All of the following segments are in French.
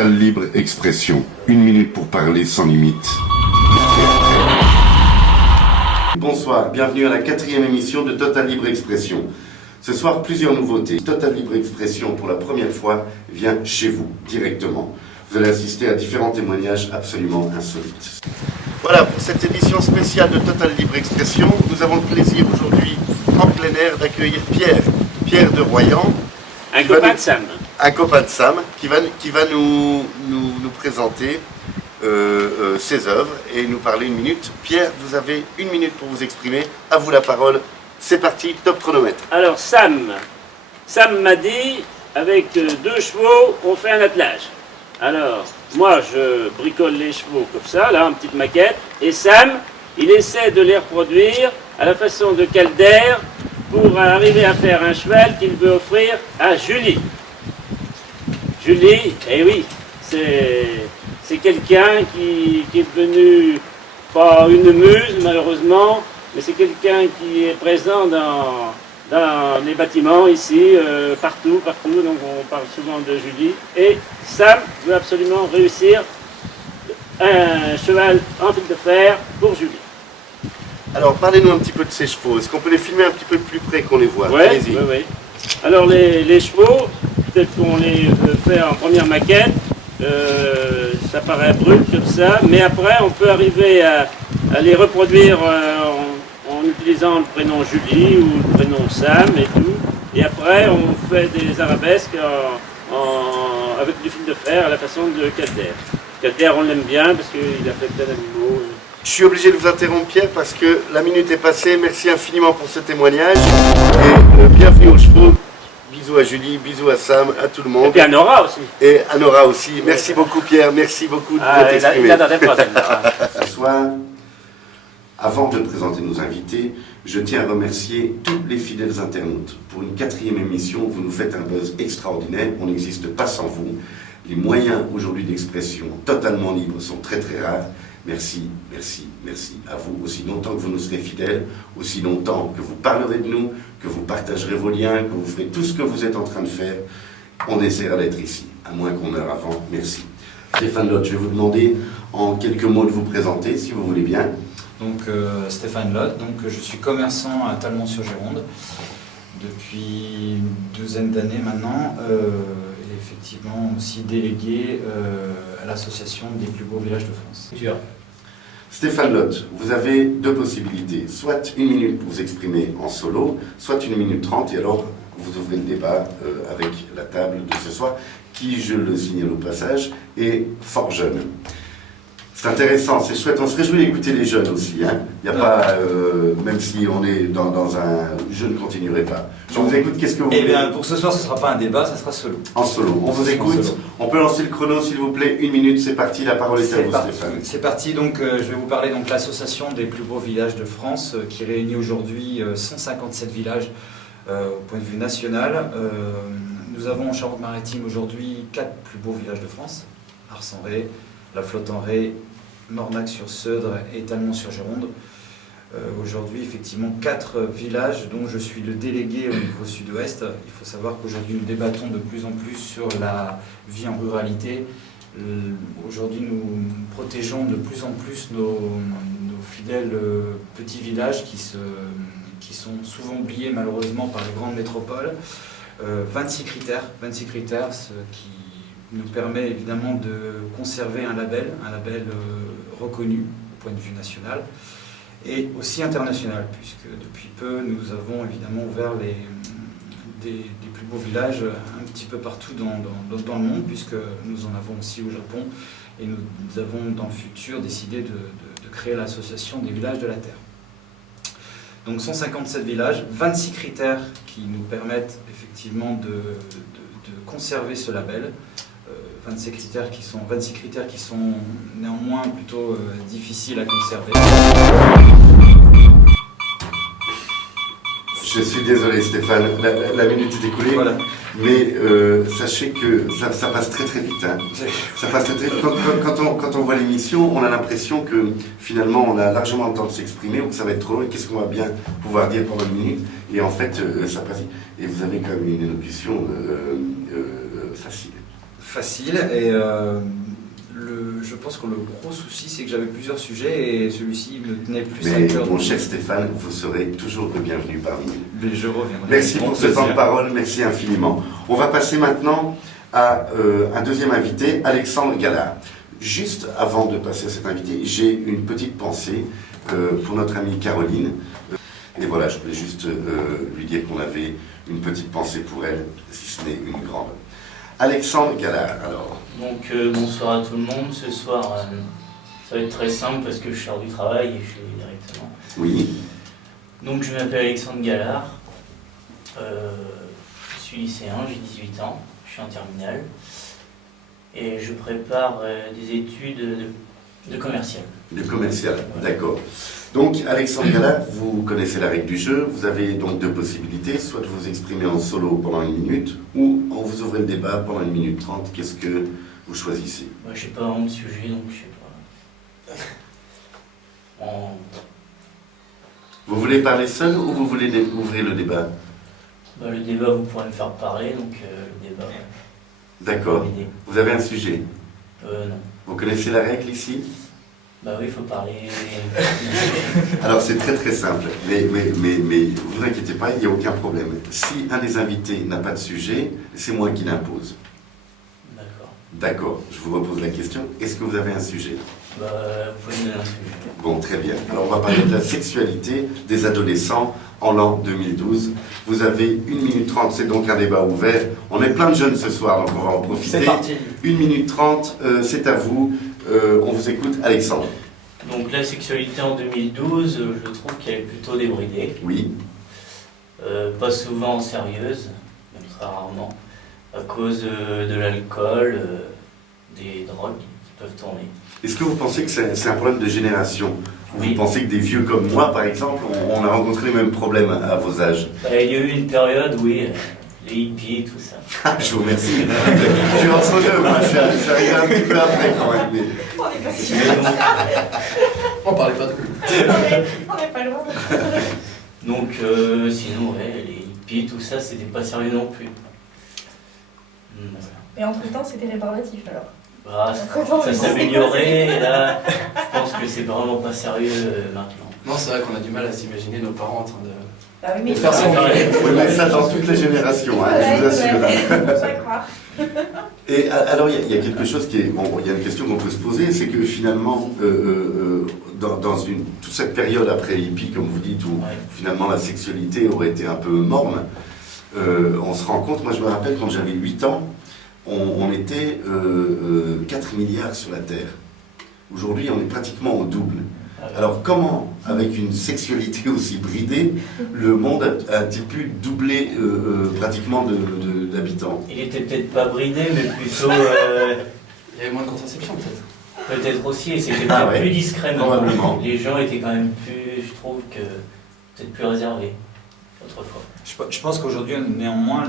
Total Libre Expression. 1 minute pour parler sans limite. Bonsoir, bienvenue à la 4e émission de Total Libre Expression. Ce soir, plusieurs nouveautés. Total Libre Expression, pour la première fois, vient chez vous, directement. Vous allez assister à différents témoignages absolument insolites. Voilà, pour cette édition spéciale de Total Libre Expression, nous avons le plaisir aujourd'hui, en plein air, d'accueillir Pierre de Royan. Un copain de Sam. Un copain de Sam, qui va nous présenter ses œuvres et nous parler 1 minute. Pierre, vous avez 1 minute pour vous exprimer. À vous la parole. C'est parti, top chronomètre. Alors Sam m'a dit, avec 2 chevaux, on fait un attelage. Alors, moi je bricole les chevaux comme ça, là, en petite maquette, et Sam, il essaie de les reproduire à la façon de Calder pour arriver à faire un cheval qu'il veut offrir à Julie. Julie, eh oui, c'est quelqu'un qui est devenu, pas une muse malheureusement, mais c'est quelqu'un qui est présent dans les bâtiments ici, partout, donc on parle souvent de Julie. Et Sam veut absolument réussir un cheval en fil de fer pour Julie. Alors parlez-nous un petit peu de ces chevaux. Est-ce qu'on peut les filmer un petit peu plus près qu'on les voit? Oui, oui, oui. Alors les chevaux, peut-être qu'on les fait en première maquette, ça paraît brut comme ça, mais après on peut arriver à les reproduire en utilisant le prénom Julie ou le prénom Sam et tout. Et après on fait des arabesques avec du fil de fer à la façon de Calder. Calder on l'aime bien parce qu'il a fait plein d'animaux. Je suis obligé de vous interrompre Pierre parce que la minute est passée. Merci infiniment pour ce témoignage et bienvenue aux chevaux. Bisous à Julie, bisous à Sam, à tout le monde. Et puis à Nora aussi. Et à Nora aussi. Merci beaucoup Pierre, merci beaucoup de vous exprimer. Il attendait pas Ce soir, avant de présenter nos invités, je tiens à remercier tous les fidèles internautes. Pour une 4e émission, vous nous faites un buzz extraordinaire. On n'existe pas sans vous. Les moyens aujourd'hui d'expression totalement libres sont très très rares. Merci, merci, merci à vous. Aussi longtemps que vous nous serez fidèles, aussi longtemps que vous parlerez de nous, que vous partagerez vos liens, que vous ferez tout ce que vous êtes en train de faire, on essaiera d'être ici, à moins qu'on meure avant. Merci. Stéphane Lotte, je vais vous demander en quelques mots de vous présenter, si vous voulez bien. Donc Stéphane Lotte, je suis commerçant à Talmont-sur-Gironde depuis une douzaine d'années maintenant, et effectivement aussi délégué à l'association des plus beaux villages de France. Stéphane Lotte, vous avez 2 possibilités, soit 1 minute pour vous exprimer en solo, soit 1 minute 30, et alors vous ouvrez le débat avec la table de ce soir, qui, je le signale au passage, est fort jeune. C'est intéressant, c'est chouette, on se réjouit d'écouter les jeunes aussi, hein. Il n'y a pas, même si on est dans un... Je ne continuerai pas. Je vous écoute, qu'est-ce que vous voulez? Eh bien, pour ce soir, ce ne sera pas un débat, ça sera solo. En solo, on vous écoute. On peut lancer le chrono, s'il vous plaît. 1 minute, c'est parti, la parole est à vous, Stéphane. C'est parti, je vais vous parler de l'association des plus beaux villages de France, qui réunit aujourd'hui 157 villages au point de vue national. Nous avons en Charente-Maritime aujourd'hui 4 plus beaux villages de France, Ars-en-Ré, La Flotte-en-Ré, Mornac-sur-Seudre et Talmont-sur-Gironde. Aujourd'hui, effectivement, 4 villages dont je suis le délégué au niveau sud-ouest. Il faut savoir qu'aujourd'hui, nous débattons de plus en plus sur la vie en ruralité. Aujourd'hui, nous protégeons de plus en plus nos fidèles petits villages qui sont souvent oubliés malheureusement par les grandes métropoles. 26 critères, ce qui nous permet évidemment de conserver un label reconnu au point de vue national et aussi international, puisque depuis peu nous avons évidemment ouvert des plus beaux villages un petit peu partout dans le monde, puisque nous en avons aussi au Japon, et nous avons dans le futur décidé de créer l'association des villages de la Terre. Donc 157 villages, 26 critères qui nous permettent effectivement de conserver ce label. 26 critères qui sont néanmoins plutôt difficiles à conserver. Je suis désolé Stéphane, la minute est écoulée, voilà. Mais sachez que ça passe très très vite. Hein. Ça passe très, très vite. Quand on voit l'émission, on a l'impression que finalement on a largement le temps de s'exprimer ou que ça va être trop long et qu'est-ce qu'on va bien pouvoir dire pendant 1 minute. Et en fait, ça passe vite. Et vous avez quand même une élocution facile. facile. Et je pense que le gros souci, c'est que j'avais plusieurs sujets et celui-ci me tenait plus à Mais cœur. mon cher Stéphane, vous serez toujours le bienvenu parmi nous. Mais je reviendrai. Merci Avec pour grand ce temps de plaisir. parole, merci infiniment. On va passer maintenant à un deuxième invité, Alexandre Gallard. Juste avant de passer à cet invité, j'ai une petite pensée pour notre amie Caroline. Et voilà, je voulais juste lui dire qu'on avait une petite pensée pour elle, si ce n'est une grande. Alexandre Gallard, alors. Donc bonsoir à tout le monde. Ce soir, ça va être très simple parce que je sors du travail et je suis directement. Oui, Donc je m'appelle Alexandre Gallard. Je suis lycéen, j'ai 18 ans, je suis en terminale. Et je prépare des études de commercial. le commercial, d'accord. Donc, Alexandre Gallard, vous connaissez la règle du jeu. Vous avez donc deux possibilités, soit de vous exprimer en solo pendant 1 minute, ou on vous ouvre le débat pendant 1 minute 30. Qu'est-ce que vous choisissez? Moi, je n'ai pas vraiment de sujet, donc je sais pas. Vous voulez parler seul ou vous voulez ouvrir le débat? Le débat, vous pourrez me faire parler, donc le débat. D'accord. Idée. Vous avez un sujet? Non. Vous connaissez la règle ici? Bah oui, il faut parler. Alors c'est très très simple, mais vous inquiétez pas, il n'y a aucun problème. Si un des invités n'a pas de sujet, c'est moi qui l'impose. D'accord. D'accord, je vous repose la question, est-ce que vous avez un sujet? Vous pouvez me donner un sujet. Bon, très bien. Alors on va parler de la sexualité des adolescents en l'an 2012. Vous avez 1 minute 30, c'est donc un débat ouvert. On est plein de jeunes ce soir, donc on va en profiter. C'est parti. 1 minute 30, c'est à vous. On vous écoute, Alexandre. Donc la sexualité en 2012, je trouve qu'elle est plutôt débridée. Oui, Pas souvent sérieuse, même très rarement, à cause de l'alcool, des drogues qui peuvent tourner. est-ce que vous pensez que c'est un problème de génération? Vous Oui. pensez que des vieux comme moi, par exemple, on a rencontré les mêmes problèmes à vos âges? Il y a eu une période, oui, les hippies, tout ça. Je vous remercie. Je suis entre deux, moi, je suis arrivé un petit peu après quand même. mais- On n'est pas si Mais donc, On parlait pas de on n'est pas loin. donc, sinon, ouais, les hippies, tout ça, c'était pas sérieux non plus. Voilà. Et entre-temps, c'était rébarbatif alors. Ça s'est amélioré, et là, je pense que c'est vraiment pas sérieux maintenant. Non, c'est vrai qu'on a du mal à s'imaginer nos parents en train de... Ah oui, mais Faire son Oui, mais ça dans toutes les générations, hein, je vous assure. Faut pas croire. Et alors, il y a quelque chose qui est... Bon, il y a une question qu'on peut se poser, c'est que finalement, dans toute cette période après hippie, comme vous dites, où Ouais. finalement la sexualité aurait été un peu morne, on se rend compte, moi je me rappelle quand j'avais 8 ans, on était 4 milliards sur la Terre. Aujourd'hui, on est pratiquement au double. Alors comment, avec une sexualité aussi bridée, le monde a-t-il pu doubler pratiquement d'habitants? Il était peut-être pas bridé, mais plutôt Il y avait moins de contraception peut-être. peut-être aussi, et c'était Ah peut-être ouais, plus discret probablement. maintenant. Les gens étaient quand même plus, je trouve que peut-être plus réservés autrefois. Je pense qu'aujourd'hui, néanmoins,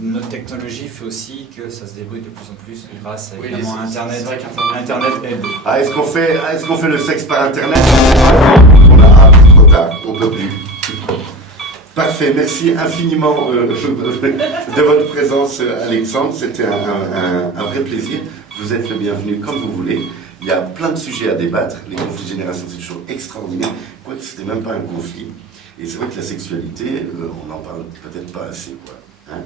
notre technologie fait aussi que ça se débrouille de plus en plus grâce à, évidemment, à Internet. C'est vrai qu'Internet... Internet aide. Ah, est-ce qu'on fait le sexe par Internet? Je sais pas. On a trop tard, on peut plus. Parfait, merci infiniment de votre présence, Alexandre. C'était un vrai plaisir. Vous êtes le bienvenu comme vous voulez. Il y a plein de sujets à débattre. Les conflits de génération, c'est toujours extraordinaire. Quoique ce n'était même pas un conflit. Et c'est vrai que la sexualité, on n'en parle peut-être pas assez, quoi. Hein?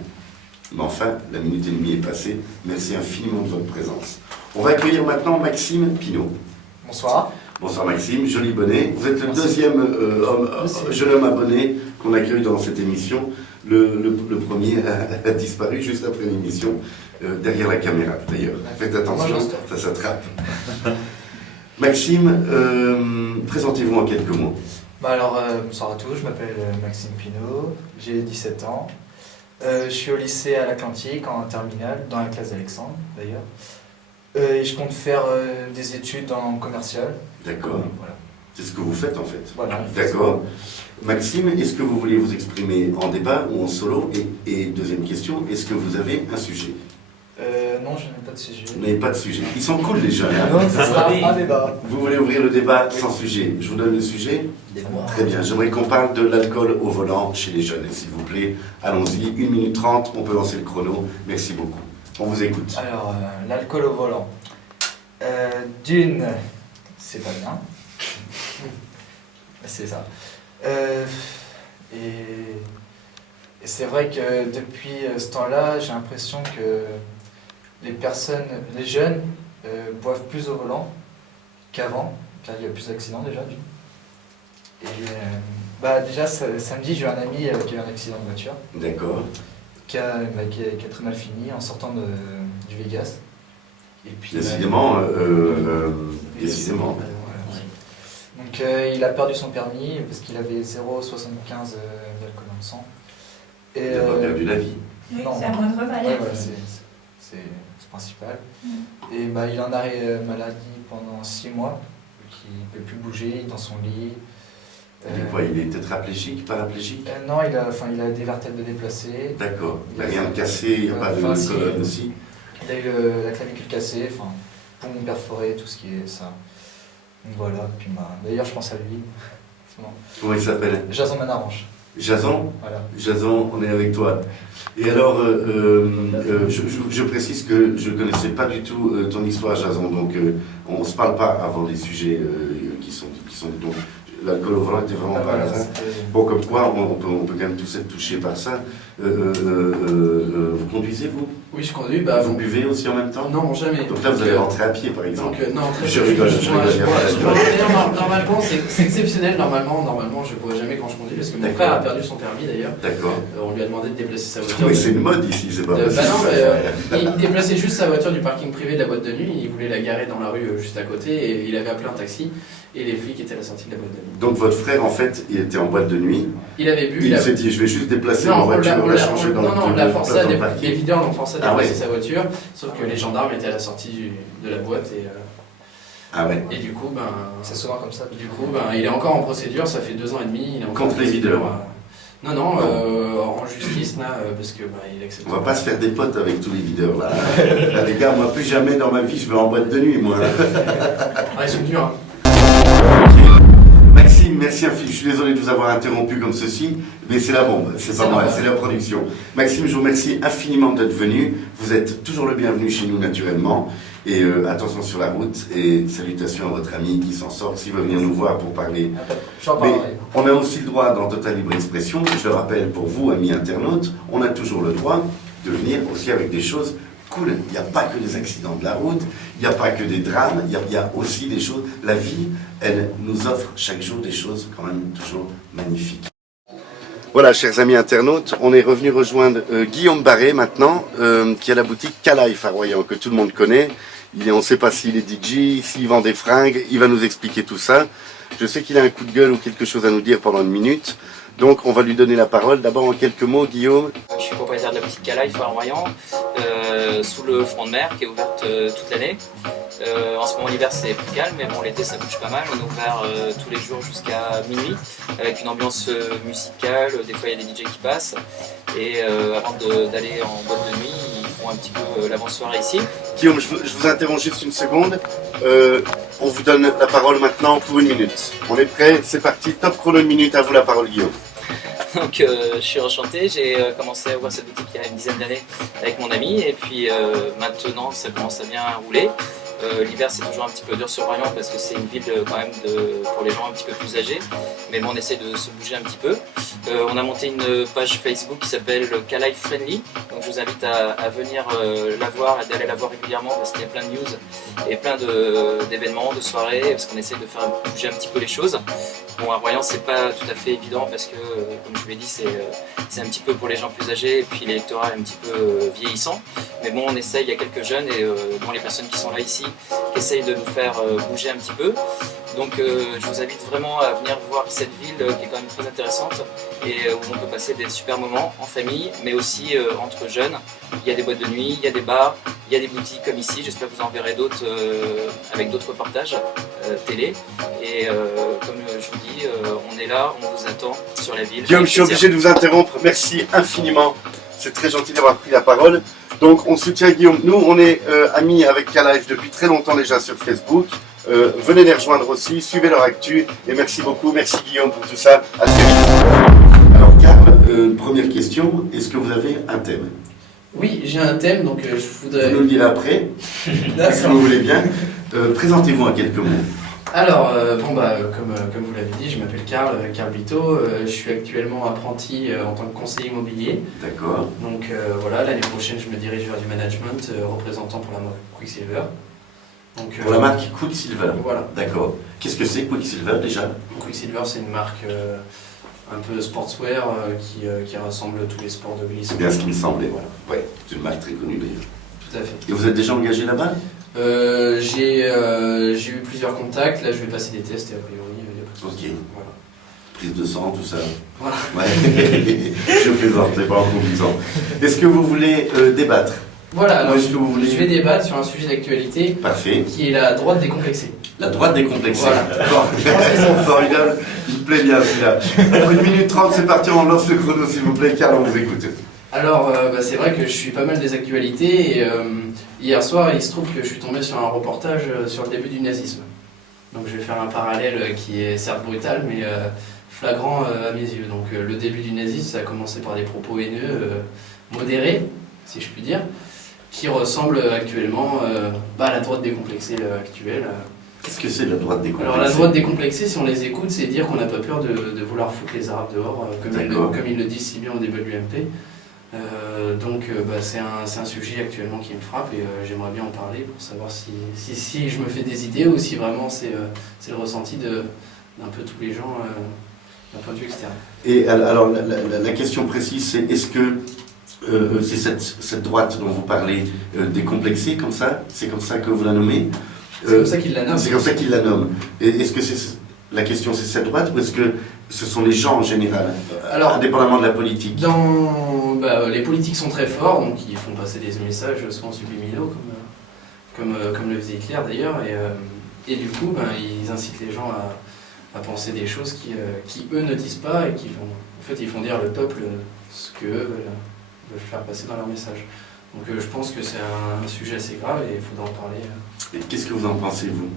Mais enfin, la minute et demie est passée. Merci infiniment de votre présence. On va accueillir maintenant Maxime Pinault. Bonsoir. Bonsoir Maxime, joli bonnet. Vous êtes le Merci. deuxième jeune homme abonné qu'on accueille dans cette émission. Le premier a disparu juste après l'émission, derrière la caméra d'ailleurs. Faites attention, ça s'attrape. Maxime, présentez-vous en quelques mots. Bonsoir à tous, je m'appelle Maxime Pinault, j'ai 17 ans. Je suis au lycée à l'Atlantique en terminale, dans la classe d'Alexandre d'ailleurs. Et je compte faire des études en commercial. D'accord. Voilà. C'est ce que vous faites en fait. Voilà. D'accord. Maxime, est-ce que vous voulez vous exprimer en débat ou en solo? Et deuxième question, est-ce que vous avez un sujet? Non, je n'ai pas de sujet. Vous n'avez pas de sujet. Ils sont cool les jeunes. Hein? Non, ça sera oui. un débat. Vous voulez ouvrir le débat sans sujet? Je vous donne le sujet. Très bien. J'aimerais qu'on parle de l'alcool au volant chez les jeunes. S'il vous plaît, allons-y. 1 minute 30, on peut lancer le chrono. Merci beaucoup. On vous écoute. Alors, l'alcool au volant. D'une, c'est pas bien. C'est ça. Et c'est vrai que depuis ce temps-là, j'ai l'impression que les jeunes boivent plus au volant qu'avant, car il y a plus d'accidents déjà. Et déjà, samedi, j'ai eu un ami qui a eu un accident de voiture. D'accord. Qui a très mal fini en sortant du Vegas. Et puis, Décidément, décidément. voilà. Donc il a perdu son permis parce qu'il avait 0,75 d'alcool dans le sang. Et, Il n'a pas perdu la vie. Oui, non. c'est à moindre valeur. Ouais, voilà, c'est principal. Et il est en arrêt maladie pendant 6 mois. Il ne peut plus bouger dans son lit. Quoi, il est tétraplégique, paraplégique? Non, il a des vertèbres déplacées. D'accord. Il n'y a rien de cassé, il n'y a pas de colonne aussi? Il a eu la clavicule cassée, poumon perforé, tout ce qui est ça. Donc voilà, puis d'ailleurs je pense à lui. Comment il s'appelle? Jason Manaranche. Jason? Voilà. Jason, on est avec toi. Et alors, je précise que je ne connaissais pas du tout ton histoire, Jason, donc on ne se parle pas avant les sujets qui sont donc l'alcool au volant était vraiment pas Voilà, hasard. Bon, comme quoi, on peut quand même tous être touchés par ça. Vous conduisez, vous? Oui, je conduis. Vous buvez aussi en même temps? Non, jamais. Donc là, vous allez rentrer à pied, par exemple. Donc, non, très Je rigole, je rigole. D'ailleurs, normalement, c'est exceptionnel. Normalement, je ne pourrais jamais quand je conduis parce que mon D'accord. frère a perdu son permis d'ailleurs. D'accord. On lui a demandé de déplacer sa voiture. Mais c'est une mode ici, c'est pas possible. Non, mais, il déplaçait juste sa voiture du parking privé de la boîte de nuit. Il voulait la garer dans la rue juste à côté et il avait appelé un taxi. Et les flics étaient à la sortie de la boîte de nuit. Donc votre frère, en fait, il était en boîte de nuit. Il avait bu. Il s'est dit, je vais juste déplacer ma voiture, on va changer dans on l'a forcé à le les videurs l'ont forcé à Ah déplacer ouais. sa voiture, sauf que les gendarmes étaient à la sortie de la boîte Ah ouais. et du coup, C'est souvent comme ça. il est encore en procédure, ça fait 2 ans et demi. Il est encore Contre en les procédure, videurs. Non, en justice, là, parce que il accepte. On va pas se faire des potes avec tous les videurs là. Là, les gars, moi plus jamais dans ma vie je vais en boîte de nuit moi. Ils sont durs. Maxime, merci infiniment. Je suis désolé de vous avoir interrompu comme ceci, mais c'est la bombe, c'est pas moi, c'est la production. Maxime, je vous remercie infiniment d'être venu. Vous êtes toujours le bienvenu chez nous naturellement. Et attention sur la route et salutations à votre ami qui s'en sort s'il veut venir nous voir pour parler. Mais on a aussi le droit dans Total Libre Expression, je le rappelle pour vous amis internautes, on a toujours le droit de venir aussi avec des choses cool. Il n'y a pas que des accidents de la route, il n'y a pas que des drames, il y a aussi des choses. La vie, elle nous offre chaque jour des choses quand même toujours magnifiques. Voilà, chers amis internautes, on est revenu rejoindre Guillaume Barré maintenant, qui a la boutique K-Life à Royan, que tout le monde connaît. On ne sait pas s'il est DJ, s'il vend des fringues, il va nous expliquer tout ça. Je sais qu'il a un coup de gueule ou quelque chose à nous dire pendant une minute. Donc on va lui donner la parole. D'abord en quelques mots, Guillaume. Je suis propriétaire de la boutique K-Life à Royan, sous le front de mer, qui est ouverte toute l'année. En ce moment l'hiver c'est plus calme, mais bon l'été ça bouge pas mal. On est ouvert tous les jours jusqu'à minuit, avec une ambiance musicale, des fois il y a des DJ qui passent. Et avant d'aller en boîte de nuit, ils font un petit peu l'avant-soirée ici. Guillaume, je vous interromps juste une seconde. On vous donne la parole maintenant pour 1 minute. On est prêt, c'est parti, top chrono 1 minute, à vous la parole Guillaume. Donc je suis enchanté, j'ai commencé à ouvrir cette boutique il y a une dizaine d'années avec mon ami et puis maintenant ça commence à bien rouler. L'hiver c'est toujours un petit peu dur sur Royan parce que c'est une ville quand même pour les gens un petit peu plus âgés, mais bon, on essaie de se bouger un petit peu. On a monté une page Facebook qui s'appelle K-Life Friendly, donc je vous invite à venir la voir et d'aller la voir régulièrement parce qu'il y a plein de news et plein d'événements, de soirées, parce qu'on essaie de faire bouger un petit peu les choses. Bon, à Royan c'est pas tout à fait évident parce que comme je vous l'ai dit c'est un petit peu pour les gens plus âgés et puis l'électorat est un petit peu vieillissant, mais bon on essaye, il y a quelques jeunes et bon, les personnes qui sont là ici qui essayent de nous faire bouger un petit peu. Donc je vous invite vraiment à venir voir cette ville qui est quand même très intéressante et où on peut passer des super moments en famille, mais aussi entre jeunes. Il y a des boîtes de nuit, il y a des bars, il y a des boutiques comme ici. J'espère que vous en verrez d'autres avec d'autres reportages télé. Et comme je vous dis, on est là, on vous attend sur la ville. Guillaume, je suis obligé de vous interrompre. Merci infiniment. C'est très gentil d'avoir pris la parole. Donc on soutient Guillaume. Nous, on est amis avec K-Life depuis très longtemps déjà sur Facebook. Venez les rejoindre aussi, suivez leur actu. Et merci beaucoup. Merci Guillaume pour tout ça. À très vite. Alors Karl, première question. Est-ce que vous avez un thème? Oui, j'ai un thème, donc je voudrais... Vous nous le direz après, si vous voulez bien. Présentez-vous en quelques mots. Alors, comme vous l'avez dit, je m'appelle Carl Vito, je suis actuellement apprenti en tant que conseiller immobilier. D'accord. Donc voilà, l'année prochaine, je me dirige vers du management, représentant pour la marque Quicksilver. Donc, Pour la marque Quicksilver. Voilà. D'accord. Qu'est-ce que c'est Quicksilver déjà? Quicksilver, c'est une marque un peu sportswear qui rassemble tous les sports de glisse. C'est bien ce qui me semblait. Voilà. Ouais, c'est une marque très connue d'ailleurs. Tout à fait. Et vous êtes déjà engagé là-bas? J'ai eu plusieurs contacts, là je vais passer des tests et a priori il n'y a pas de souci. Ok. Voilà. Prise de sang, tout ça. Voilà. Ouais. Je plaisante, c'est pas en conduisant. Est-ce que vous voulez débattre? Voilà, alors Est-ce que vous voulez... je vais débattre sur un sujet d'actualité Parfait. qui est la droite décomplexée. La droite décomplexée. Voilà. Bon, formidable. Il me plaît bien celui-là. 1 minute 30, c'est parti, on lance le chrono s'il vous plaît, Carl, on vous écoute. Alors c'est vrai que je suis pas mal des actualités et hier soir il se trouve que je suis tombé sur un reportage sur le début du nazisme. Donc je vais faire un parallèle qui est certes brutal mais flagrant à mes yeux. Donc le début du nazisme ça a commencé par des propos haineux, modérés si je puis dire, qui ressemblent actuellement à la droite décomplexée actuelle. Qu'est-ce que c'est la droite décomplexée? Alors la droite décomplexée, si on les écoute, c'est dire qu'on n'a pas peur de vouloir foutre les Arabes dehors, comme ils le disent si bien au débat de l'UMP. C'est un sujet actuellement qui me frappe et j'aimerais bien en parler pour savoir si je me fais des idées ou si vraiment c'est le ressenti d'un peu tous les gens d'un point de vue externe. Et alors la question précise c'est est-ce que c'est cette droite dont vous parlez décomplexée comme ça? C'est comme ça que vous la nommez? C'est comme ça qu'il la nomme. C'est comme ça qu'il la nomme. Et est-ce que la question c'est cette droite ou est-ce que ce sont les gens en général, indépendamment de la politique? Les politiques sont très forts, donc ils font passer des messages souvent subliminaux, comme le faisait Hitler d'ailleurs, et du coup ils incitent les gens à penser des choses qui eux ne disent pas et ils font dire le peuple ce qu'eux veulent faire passer dans leur message. Donc je pense que c'est un sujet assez grave et il faudra en parler. Et qu'est-ce que vous en pensez, vous?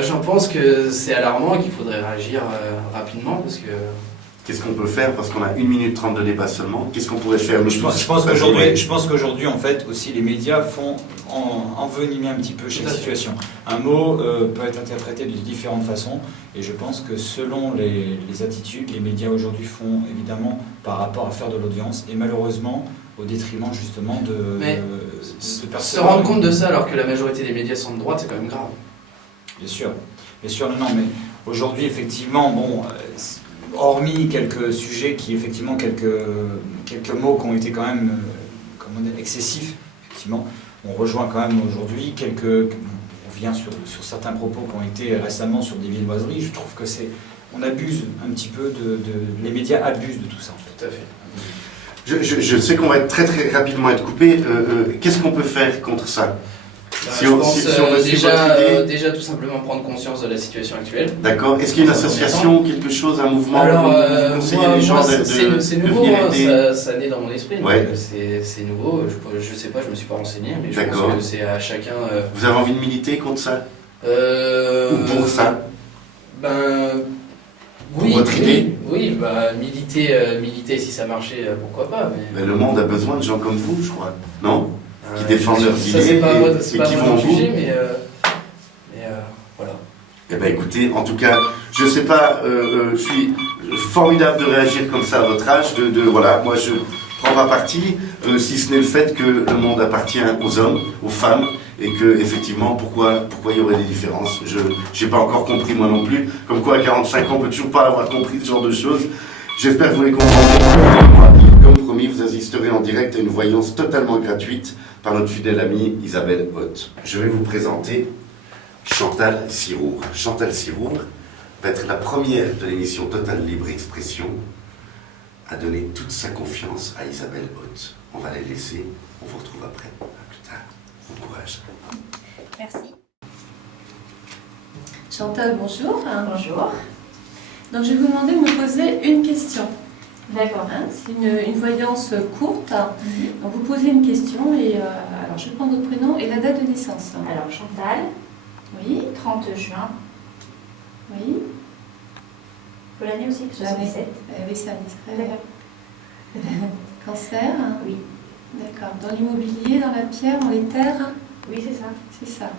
J'en pense que c'est alarmant et qu'il faudrait réagir rapidement parce que... Qu'est-ce qu'on peut faire? Parce qu'on a 1 minute 30 de débat seulement. Qu'est-ce qu'on pourrait faire? Je pense qu'aujourd'hui, en fait, aussi les médias font envenimer un petit peu cette situation. Un mot peut être interprété de différentes façons et je pense que selon les attitudes, les médias aujourd'hui font évidemment par rapport à faire de l'audience et malheureusement au détriment justement de personnes. Se rendre compte de ça alors que la majorité des médias sont de droite, c'est quand même grave. Bien sûr, non, mais aujourd'hui, effectivement, hormis quelques sujets effectivement, quelques mots qui ont été quand même, excessifs, effectivement, on rejoint quand même aujourd'hui on vient sur certains propos qui ont été récemment sur des viennoiseries, je trouve que on abuse un petit peu les médias abusent de tout ça, en fait. Tout à fait. Je sais qu'on va très très rapidement être coupé. Qu'est-ce qu'on peut faire contre ça? Je pense déjà tout simplement prendre conscience de la situation actuelle. D'accord. Est-ce qu'il y a une association, quelque chose, un mouvement pour conseiller les gens c'est nouveau, venir ça naît dans mon esprit. Ouais. C'est nouveau, je sais pas, je me suis pas renseigné, mais je pense que c'est à chacun... Vous avez envie de militer contre ça? Ou pour ça? Oui, votre idée? Oui, militer si ça marchait, pourquoi pas. Mais le monde a besoin de gens comme vous, je crois. Non? Qui défendent leurs idées et qui vont au bout. Voilà. Eh bien écoutez, en tout cas, je sais pas, je suis formidable de réagir comme ça à votre âge, voilà, moi je prends ma partie, si ce n'est le fait que le monde appartient aux hommes, aux femmes, et que effectivement, pourquoi il y aurait des différences? Je n'ai pas encore compris moi non plus, comme quoi à 45 ans on peut toujours pas avoir compris ce genre de choses. J'espère que vous les comprendrez. Moi, comme promis, vous assisterez en direct à une voyance totalement gratuite par notre fidèle amie Isabelle Haute. Je vais vous présenter Chantal Sirour. Chantal Sirour va être la première de l'émission Total Libre Expression à donner toute sa confiance à Isabelle Haute. On va les laisser, on vous retrouve après. À plus tard. Bon courage. Merci. Chantal, bonjour. Bonjour. Donc je vais vous demander de me poser une question. D'accord. C'est une voyance courte. Donc vous posez une question et alors je vais prendre votre prénom et la date de naissance. Alors Chantal. Oui. 30 juin. Oui. Faut l'année aussi, 67. Oui, c'est indiscret. D'accord. Cancer. Oui. D'accord. Dans l'immobilier, dans la pierre, dans les terres? Oui, c'est ça. C'est ça.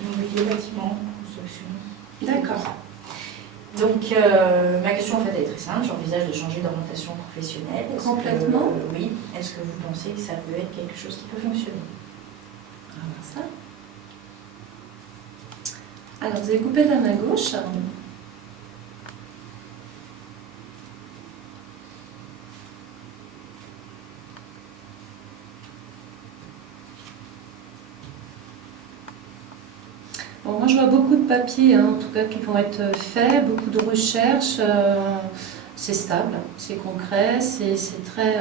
Immobilier, bâtiment, construction. D'accord. Donc, ma question en fait elle est très simple. J'envisage de changer d'orientation professionnelle. Complètement. Oui. Est-ce que vous pensez que ça peut être quelque chose qui peut fonctionner? On va voir ça. Alors, vous avez coupé de la main gauche. Bon, moi, je vois beaucoup de papiers, hein, en tout cas, qui vont être faits, beaucoup de recherches. C'est stable, c'est concret, c'est très,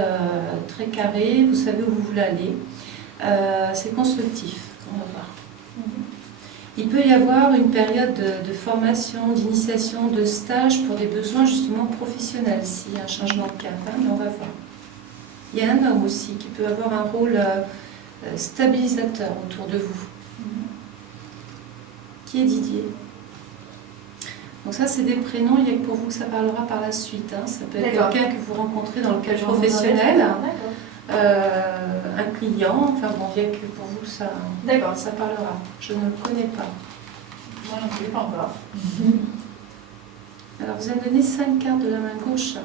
très carré. Vous savez où vous voulez aller. C'est constructif. On va voir. Il peut y avoir une période de formation, d'initiation, de stage pour des besoins justement professionnels, s'il y a un changement de cap, hein, mais on va voir. Il y a un homme aussi qui peut avoir un rôle stabilisateur autour de vous. Qui est Didier? Donc ça, c'est des prénoms, il n'y a que pour vous que ça parlera par la suite. Hein. Ça peut être quelqu'un que vous rencontrez dans le cadre professionnel, un client, enfin bon, il n'y a que pour vous ça, ça parlera. Je ne le connais pas. Moi non plus, pas encore. Alors, vous avez donné 5 cartes de la main gauche.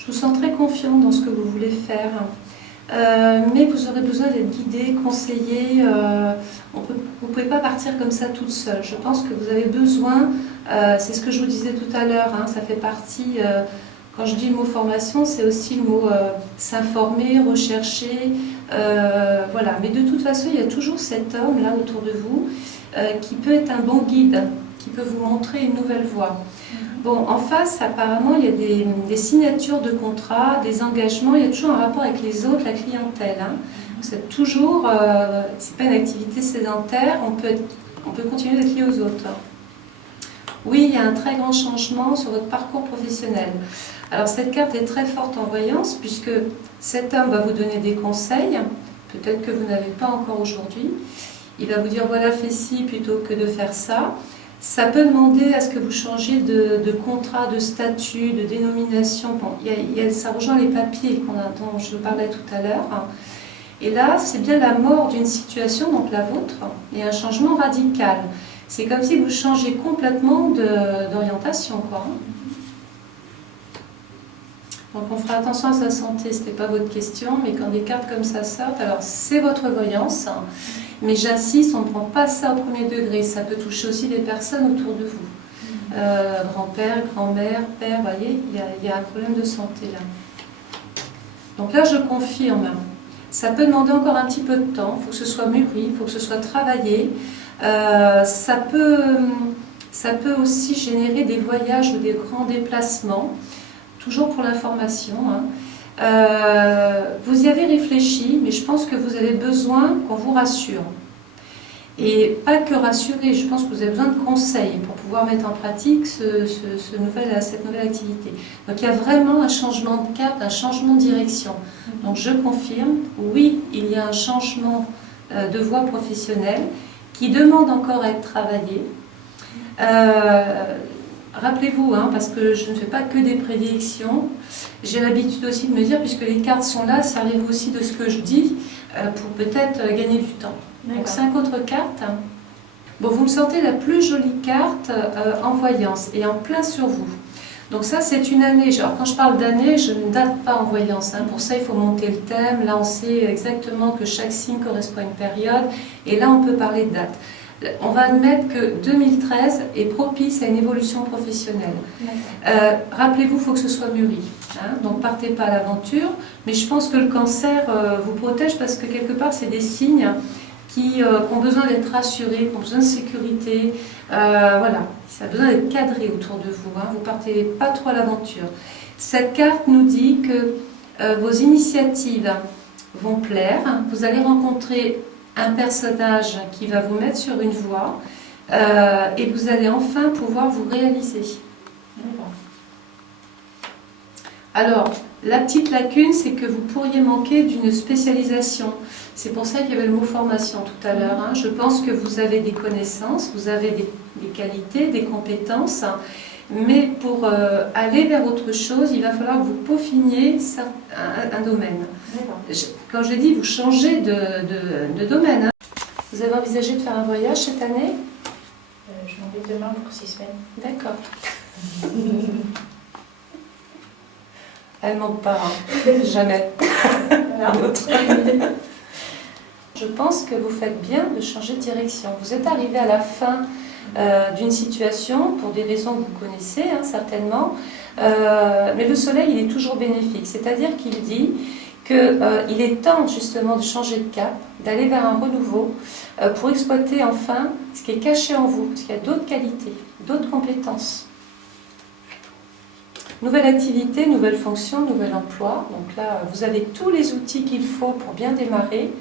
Je vous sens très confiant dans ce que vous voulez faire, mais vous aurez besoin d'être guidé, conseillé. Vous ne pouvez pas partir comme ça toute seule. Je pense que vous avez besoin, c'est ce que je vous disais tout à l'heure, hein, ça fait partie, quand je dis le mot formation, c'est aussi le mot s'informer, rechercher, voilà. Mais de toute façon, il y a toujours cet homme là autour de vous qui peut être un bon guide, qui peut vous montrer une nouvelle voie. Bon, en face, apparemment, il y a des signatures de contrats, des engagements, il y a toujours un rapport avec les autres, la clientèle. Hein. Vous êtes toujours, c'est pas une activité sédentaire, on peut continuer d'être lié aux autres. Oui, il y a un très grand changement sur votre parcours professionnel. Alors, cette carte est très forte en voyance, puisque cet homme va vous donner des conseils, peut-être que vous n'avez pas encore aujourd'hui. Il va vous dire, voilà, fais ci plutôt que de faire ça. Ça peut demander à ce que vous changiez de contrat, de statut, de dénomination. Bon, ça rejoint les papiers dont je parlais tout à l'heure. Et là, c'est bien la mort d'une situation, donc la vôtre, et un changement radical. C'est comme si vous changez complètement d'orientation, quoi. Donc on fera attention à sa santé, ce n'était pas votre question, mais quand des cartes comme ça sortent, alors c'est votre voyance, mais j'insiste, on ne prend pas ça au premier degré, ça peut toucher aussi des personnes autour de vous. Grand-père, grand-mère, père, vous voyez, il y a un problème de santé là. Donc là, je confirme, ça peut demander encore un petit peu de temps, il faut que ce soit mûri, il faut que ce soit travaillé. Ça peut aussi générer des voyages ou des grands déplacements, toujours pour l'information. Vous y avez réfléchi, mais je pense que vous avez besoin qu'on vous rassure. Et pas que rassurer, je pense que vous avez besoin de conseils pour pouvoir mettre en pratique cette nouvelle activité. Donc il y a vraiment un changement de cap, un changement de direction. Donc je confirme, oui, il y a un changement de voie professionnelle qui demande encore à être travaillé. Rappelez-vous, hein, parce que je ne fais pas que des prédictions, j'ai l'habitude aussi de me dire, puisque les cartes sont là, servez-vous aussi de ce que je dis pour peut-être gagner du temps. Donc 5 autres cartes. Bon, vous me sortez la plus jolie carte en voyance et en plein sur vous. Donc ça, c'est une année. Alors quand je parle d'année, je ne date pas en voyance. Hein. Pour ça, il faut monter le thème. Là, on sait exactement que chaque signe correspond à une période. Et là, on peut parler de date. On va admettre que 2013 est propice à une évolution professionnelle. Rappelez-vous, il faut que ce soit mûri. Hein, donc, partez pas à l'aventure. Mais je pense que le cancer vous protège parce que quelque part, c'est des signes qui ont besoin d'être rassurés, qui ont besoin de sécurité. Voilà, ça a besoin d'être cadré autour de vous. Hein, vous partez pas trop à l'aventure. Cette carte nous dit que vos initiatives vont plaire. Vous allez rencontrer un personnage qui va vous mettre sur une voie, et vous allez enfin pouvoir vous réaliser. D'accord. Alors, la petite lacune, c'est que vous pourriez manquer d'une spécialisation. C'est pour ça qu'il y avait le mot formation tout à l'heure. Hein. Je pense que vous avez des connaissances, vous avez des qualités, des compétences, mais pour aller vers autre chose, il va falloir que vous peaufiniez un domaine. Quand je dis vous changez de domaine, hein. Vous avez envisagé de faire un voyage cette année? Je m'en vais demain pour 6 semaines. D'accord. Elle ne manque pas, hein. Jamais. Je pense que vous faites bien de changer de direction. Vous êtes arrivé à la fin d'une situation, pour des raisons que vous connaissez hein, certainement, mais le soleil il est toujours bénéfique, c'est-à-dire qu'il dit qu'il est temps justement de changer de cap, d'aller vers un renouveau pour exploiter enfin ce qui est caché en vous, parce qu'il y a d'autres qualités, d'autres compétences. Nouvelle activité, nouvelle fonction, nouvel emploi, donc là vous avez tous les outils qu'il faut pour bien démarrer.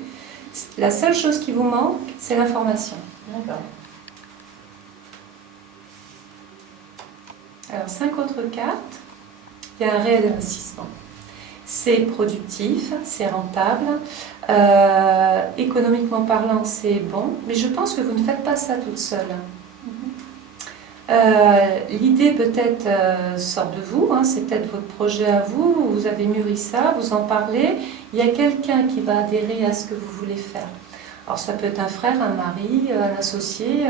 La seule chose qui vous manque, c'est l'information. D'accord. Alors, 5 autres cartes, il y a un réel investissement. C'est productif, c'est rentable, économiquement parlant, c'est bon, mais je pense que vous ne faites pas ça toute seule. L'idée peut-être sort de vous, hein, c'est peut-être votre projet à vous, vous avez mûri ça, vous en parlez, il y a quelqu'un qui va adhérer à ce que vous voulez faire. Alors ça peut être un frère, un mari, un associé,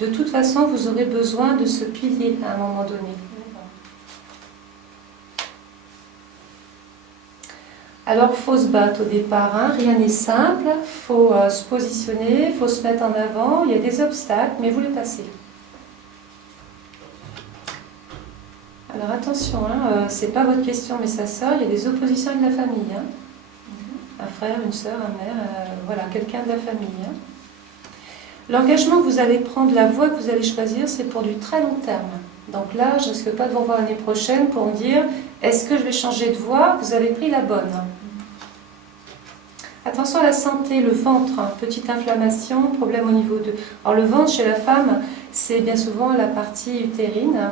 de toute façon vous aurez besoin de ce pilier à un moment donné. Alors il faut se battre au départ, hein, rien n'est simple, il faut se positionner, il faut se mettre en avant, il y a des obstacles, mais vous les passez. Alors attention, hein, c'est pas votre question mais sa sœur, il y a des oppositions avec la famille. Hein. Un frère, une sœur, un mère, voilà, quelqu'un de la famille. Hein. L'engagement que vous allez prendre, la voie que vous allez choisir, c'est pour du très long terme. Donc là, je ne risque pas de vous revoir l'année prochaine pour me dire est-ce que je vais changer de voie? Vous avez pris la bonne. Attention à la santé, le ventre, hein, petite inflammation, problème au niveau de... Alors le ventre chez la femme, c'est bien souvent la partie utérine.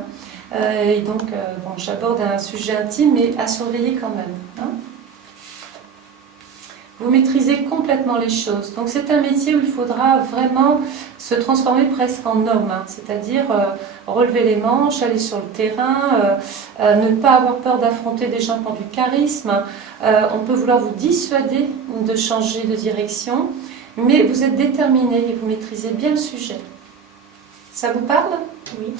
Et donc, bon, j'aborde un sujet intime, mais à surveiller quand même. Hein. Vous maîtrisez complètement les choses. Donc c'est un métier où il faudra vraiment se transformer presque en homme, hein. C'est-à-dire relever les manches, aller sur le terrain, ne pas avoir peur d'affronter des gens qui ont du charisme. On peut vouloir vous dissuader de changer de direction, mais vous êtes déterminé et vous maîtrisez bien le sujet. Ça vous parle? Oui.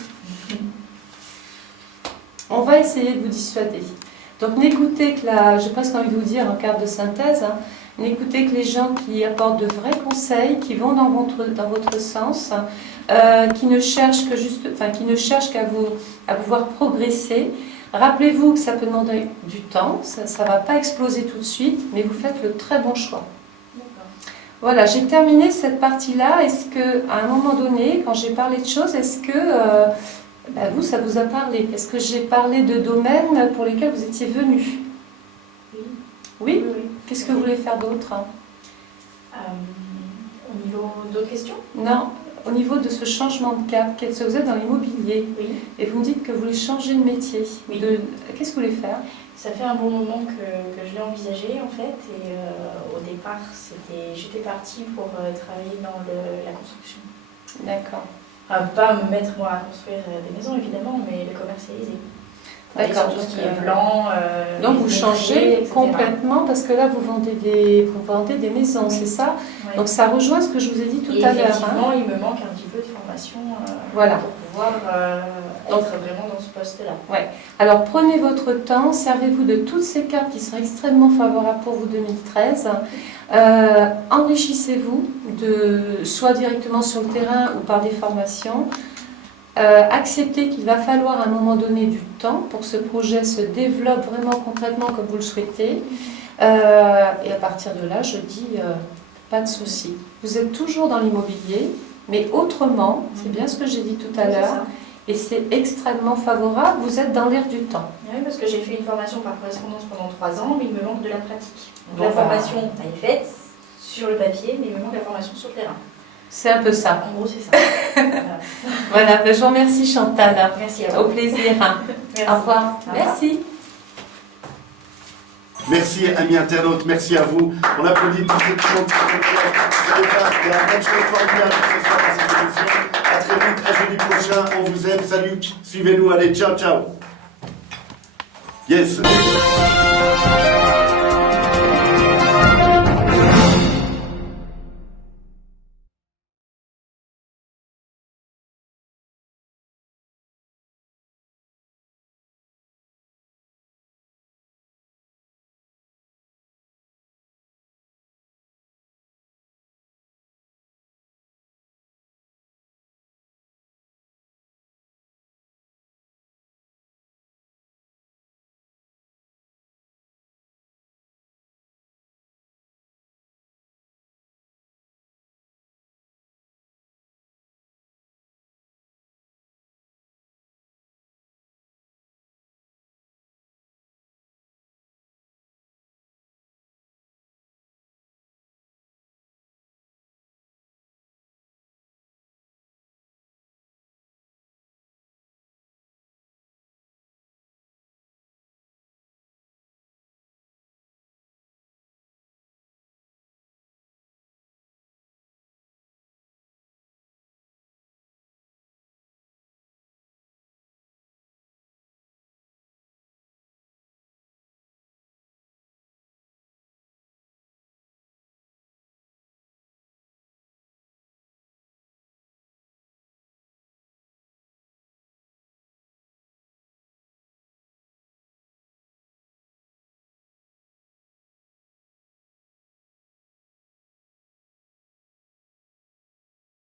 On va essayer de vous dissuader. Donc n'écoutez que j'ai presque envie de vous dire en carte de synthèse, hein, n'écoutez que les gens qui apportent de vrais conseils, qui vont dans votre sens, qui ne cherchent qu'à vous voir progresser. Rappelez-vous que ça peut demander du temps, ça ne va pas exploser tout de suite, mais vous faites le très bon choix. Voilà, j'ai terminé cette partie-là. Est-ce que, à un moment donné, quand j'ai parlé de choses, est-ce que vous, ça vous a parlé? Est-ce que j'ai parlé de domaines pour lesquels vous étiez venus? Oui. Oui. Qu'est-ce que vous voulez faire d'autre? Au niveau d'autres questions? Non, au niveau de ce changement de cap, vous êtes dans l'immobilier Oui. et vous me dites que vous voulez changer de métier. Oui. Qu'est-ce que vous voulez faire? Ça fait un bon moment que je l'ai envisagé en fait, et au départ j'étais partie pour travailler dans la construction. D'accord. Enfin, pas me mettre moi à construire des maisons évidemment, mais les commercialiser. D'accord. Sur tout ce qui est blanc. Donc vous changez etc. complètement parce que là vous vendez des maisons, c'est ça? Oui. Donc ça rejoint ce que je vous ai dit tout et à l'heure. effectivement, Hein. il me manque un petit peu de formation Voilà. pour pouvoir être vraiment dans ce poste-là. Ouais. Alors prenez votre temps, servez-vous de toutes ces cartes qui sont extrêmement favorables pour vous 2013. Enrichissez-vous, soit directement sur le terrain ou par des formations. Acceptez qu'il va falloir à un moment donné du temps pour que ce projet se développe vraiment concrètement comme vous le souhaitez. Et à partir de là, je dis pas de souci. Vous êtes toujours dans l'immobilier, mais autrement, c'est bien ce que j'ai dit tout à l'heure, et c'est extrêmement favorable, vous êtes dans l'air du temps. Oui, parce que j'ai fait une formation par correspondance pendant 3 ans, mais il me manque de la pratique. Donc Bon, la formation, elle est faite sur le papier, mais il me manque la formation sur le terrain. C'est un peu ça. En gros, c'est ça. Voilà. Voilà, ben, je vous remercie Chantal. Merci à Au vous. plaisir. Merci. Au revoir. Au revoir. Merci. Merci amis internautes, merci à vous. On applaudit tous ceux qui sont il y a un match formidable ce soir dans cette émission. À très vite, à jeudi prochain, on vous aime, salut, suivez-nous, allez, ciao, ciao. Yes.